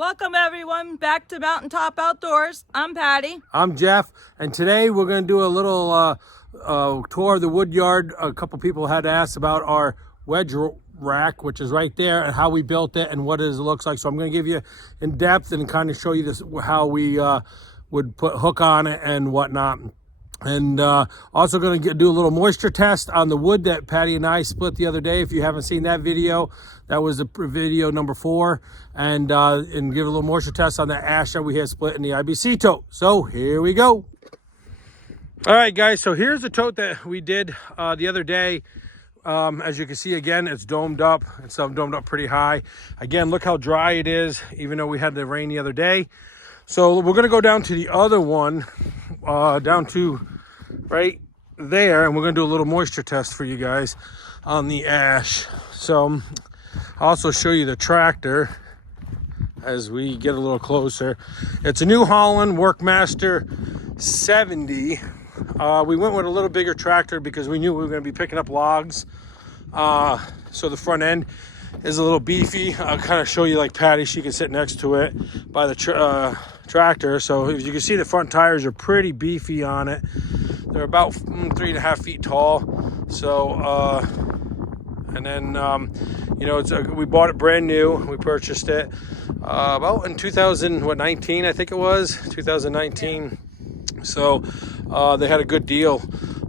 Welcome everyone back to Mountaintop Outdoors. I'm Patty. I'm Jeff, and today we're going to do a little tour of the wood yard. A couple people had asked about our wedge rack, which is right there, and how we built it and what it looks like. So I'm going to give you in depth and kind of show you this, how we would put hook on it and whatnot. And also going to do a little moisture test on the wood that Patty and I split the other day. If you haven't seen that video, that was video number 4. And give a little moisture test on the ash that we had split in the IBC tote. So here we go. All right, guys. So here's the tote that we did the other day. As you can see, again, it's domed up. It's domed up pretty high. Again, look how dry it is, even though we had the rain the other day. So we're going to go down to the other one, down to right there, and we're going to do a little moisture test for you guys on the ash. So I'll also show you the tractor as we get a little closer. It's a New Holland Workmaster 70. We went with a little bigger tractor because we knew we were going to be picking up logs. So the front end is a little beefy. I'll kind of show you like Patty. She can sit next to it by the tractor. So as you can see, the front tires are pretty beefy on it. They're about 3.5 feet tall. So, and then, you know, we bought it brand new. We purchased it about in 2019, I think it was 2019. So they had a good deal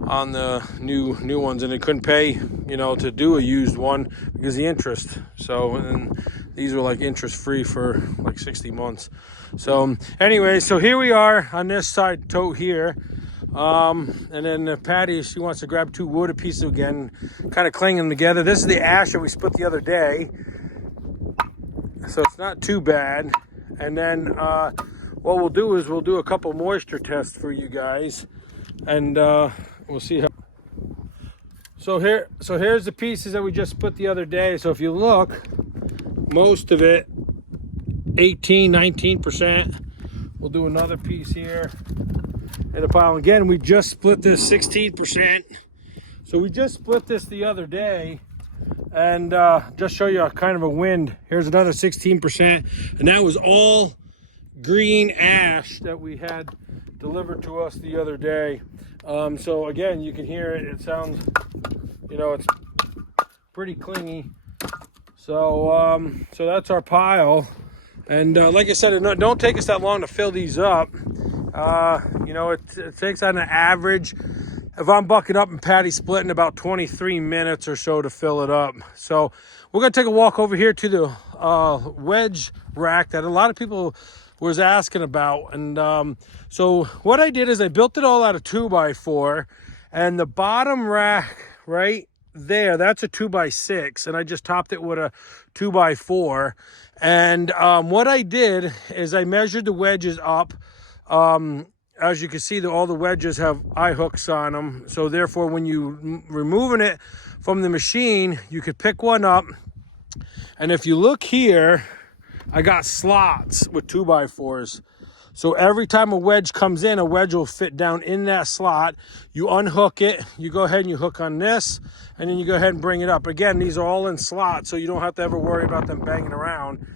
on the new ones, and they couldn't pay, you know, to do a used one because of the interest. So, and these were like interest free for like 60 months. So anyway, so here we are on this side tote here. And then Patty, she wants to grab 2 wood pieces again, kind of cling them together. This is the ash that we split the other day, so it's not too bad. And then what we'll do is we'll do a couple moisture tests for you guys, and we'll see how. So here's the pieces that we just split the other day. So if you look, most of it 19%. We'll do another piece here in the pile. Again, we just split this 16%. So we just split this the other day, and just show you a kind of a wind. Here's another 16%, and that was all green ash that we had delivered to us the other day. So again, you can hear it. It sounds, you know, it's pretty clingy. So so that's our pile. And like I said, it don't take us that long to fill these up. You know, it takes on an average, if I'm bucking up and Patty splitting, about 23 minutes or so to fill it up. So we're going to take a walk over here to the wedge rack that a lot of people was asking about. And so what I did is I built it all out of 2x4, and the bottom rack right there, that's a 2x6, and I just topped it with a 2x4. And what I did is I measured the wedges up. As you can see, all the wedges have eye hooks on them, so therefore when you removing it from the machine, you could pick one up. And if you look here, I got slots with 2x4s. So every time a wedge comes in, a wedge will fit down in that slot. You unhook it, you go ahead and you hook on this, and then you go ahead and bring it up. Again, these are all in slots, so you don't have to ever worry about them banging around.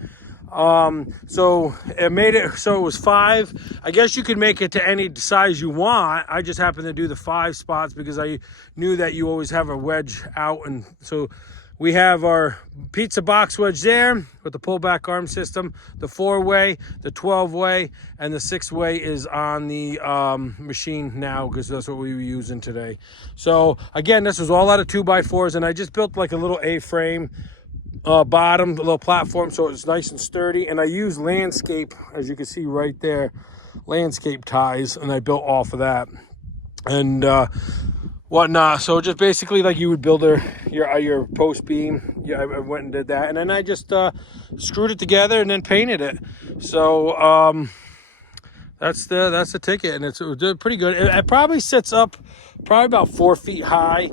So it made it so it was 5. I guess you could make it to any size you want. I just happened to do the 5 spots because I knew that you always have a wedge out. And so we have our pizza box wedge there with the pullback arm system, the 4-way, the 12-way, and the 6-way is on the machine now because that's what we were using today. So again, this was all out of 2x4s, and I just built like a little A-frame bottom, a little platform, so it's nice and sturdy. And I use landscape, as you can see right there, landscape ties, and I built off of that and whatnot. So just basically like you would build your post beam. Yeah, I went and did that, and then I just screwed it together and then painted it. So that's the ticket, and it's pretty good. It probably sits up probably about 4 feet high.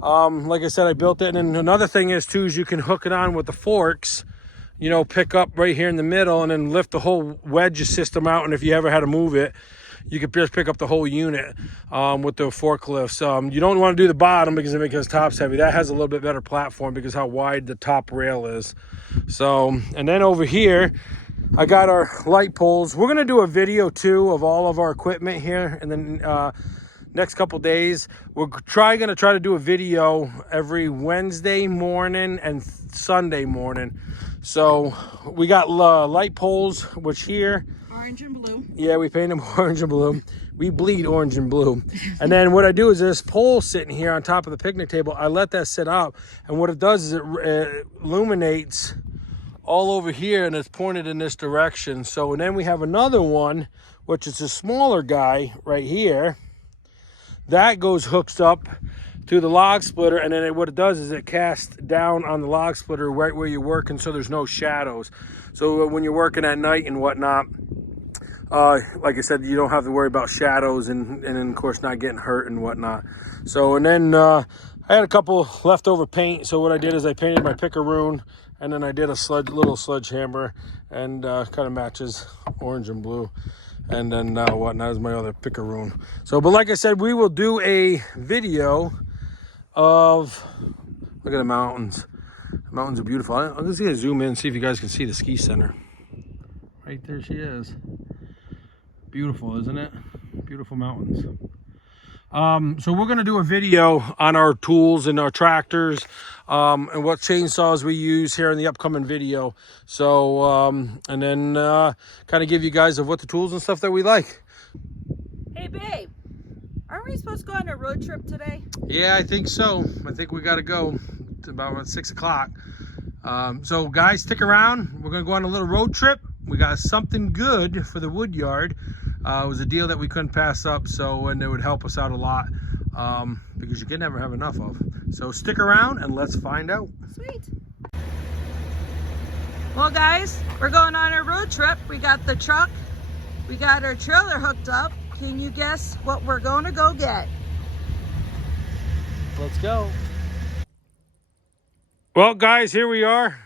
Like I said, I built it. And then another thing is too, is you can hook it on with the forks, you know, pick up right here in the middle and then lift the whole wedge system out. And if you ever had to move it, you could just pick up the whole unit with the forklifts. You don't want to do the bottom because top's heavy. That has a little bit better platform because how wide the top rail is. So, and then over here, I got our light poles. We're gonna do a video too of all of our equipment here, and then next couple days we're gonna try to do a video every Wednesday morning and Sunday morning. So we got light poles, which here, Orange and blue. yeah, we paint them orange and blue. We bleed orange and blue. And then what I do is this pole sitting here on top of the picnic table, I let that sit up, and what it does is it illuminates all over here, and it's pointed in this direction. So, and then we have another one, which is a smaller guy right here. That hooks up to the log splitter, and then what it does is it casts down on the log splitter right where you're working, so there's no shadows. So when you're working at night and whatnot, like I said, you don't have to worry about shadows and then of course not getting hurt and whatnot. So, and then I had a couple leftover paint, so what I did is I painted my pickaroon, and then I did a little sledgehammer, and kind of matches orange and blue. And then whatnot is my other pickaroon. So, but like I said, we will do a video of, look at the mountains. The mountains are beautiful. I'm just gonna zoom in and see if you guys can see the ski center. Right there she is. Beautiful, isn't it? Beautiful mountains. So we're gonna do a video on our tools and our tractors, and what chainsaws we use here in the upcoming video. So, and then kind of give you guys of what the tools and stuff that we like. Hey, babe. Aren't we supposed to go on a road trip today? Yeah, I think so. I think we gotta go. It's about 6 o'clock. So guys, stick around. We're gonna go on a little road trip. We got something good for the wood yard. It was a deal that we couldn't pass up, and it would help us out a lot, because you can never have enough of. So stick around and let's find out. Sweet. Well, guys, we're going on a road trip. We got the truck. We got our trailer hooked up. Can you guess what we're going to go get? Let's go. Well, guys, here we are.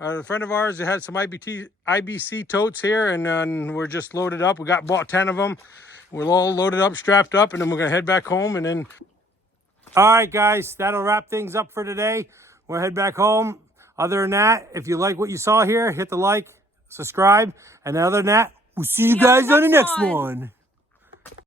A friend of ours that had some IBC totes here, and we're just loaded up. We bought 10 of them. We're all loaded up, strapped up, and then we're gonna head back home. And then, all right, guys, that'll wrap things up for today. We'll head back home. Other than that, if you like what you saw here, hit the like, subscribe, and other than that, we'll see you guys on the next one.